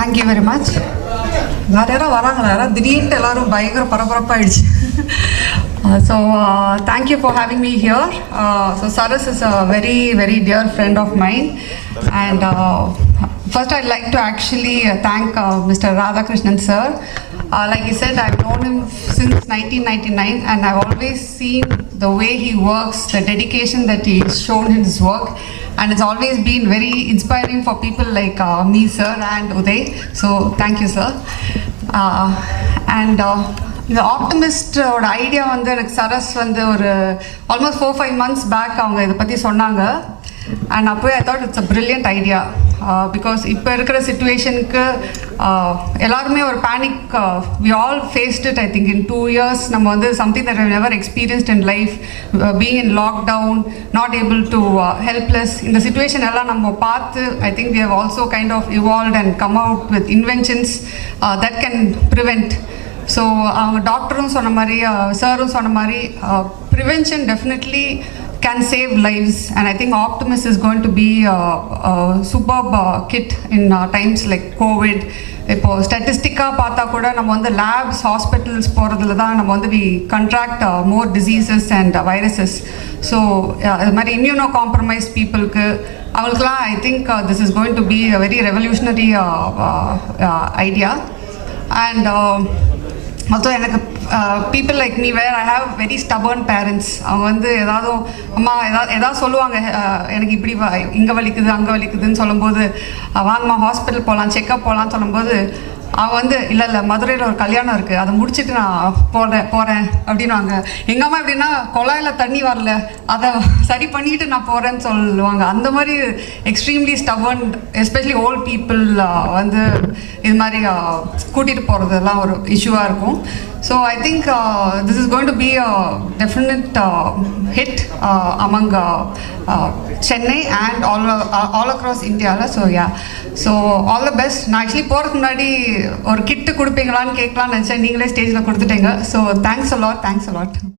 Thank you very much. Thank you for having me here. So Saras is a very, very dear friend of mine. And first I'd like to actually thank Mr. Radhakrishnan sir. Like he said, I've known him since 1999 and I've always seen the way he works, the dedication that he's shown in his work. And it's always been very inspiring for people like me, sir, and Uday. So thank you, sir. The Optimist idea வந்து எனக்கு சரஸ் வந்து ஒரு almost 4-5 months back அவங்க இதை பற்றி சொன்னாங்க. And அப்போவே I thought it's a brilliant idea because இப்போ இருக்கிற சிச்சுவேஷனுக்கு எல்லாருமே ஒரு panic we all faced it I think in 2 years நம்ம வந்து something that I've never experienced in life being in lockdown not able to helpless இந்த situation எல்லாம் நம்ம பார்த்து I think we have also kind of evolved and come out with inventions that can prevent. So அவங்க டாக்டரும் சொன்ன மாதிரி சாரும் சொன்ன மாதிரி prevention definitely can save lives, and I think Optimists is going to be a superb kit in times like COVID. இப்போ ஸ்டாட்டிஸ்டிக்காக பார்த்தா கூட நம்ம வந்து லேப்ஸ் ஹாஸ்பிட்டல்ஸ் போகிறதுல தான் நம்ம வந்து we contract more diseases and viruses. So அது மாதிரி இம்யூனோ காம்ப்ரமைஸ் பீப்புளுக்கு அவங்களுக்குலாம் I think this is going to be a very revolutionary idea. And also எனக்கு people like me where I have very stubborn parents. அவங்க வந்து அம்மா ஏதாவது சொல்லுவாங்க, எனக்கு இப்படி இங்கே வலிக்குது அங்கே வலிக்குதுன்னு சொல்லும்போது வாங்கம்மா ஹாஸ்பிட்டல் போகலாம் செக்கப் போகலான்னு சொல்லும்போது அவன் வந்து இல்லை மதுரையில் ஒரு கல்யாணம் இருக்குது அதை முடிச்சுட்டு நான் போகிறேன் அப்படின்வாங்க. எங்கள் அம்மா எப்படின்னா குழாயில் தண்ணி வரல அதை சரி பண்ணிட்டு நான் போகிறேன்னு சொல்லுவாங்க. அந்த மாதிரி extremely stubborn especially volt people வந்து இது மாதிரி கூட்டிகிட்டு போகிறதெல்லாம் ஒரு இஷ்யூவாக இருக்கும். So I think this is going to be a definite hit among Chennai and all across India. So yeah, so all the best. நான் ஆக்சுவலி போகிறதுக்கு முன்னாடி ஒரு கிட்டு கொடுப்பீங்களான்னு கேட்கலான்னு நினச்சேன், நீங்களே ஸ்டேஜில் கொடுத்துட்டீங்க. So thanks a lot.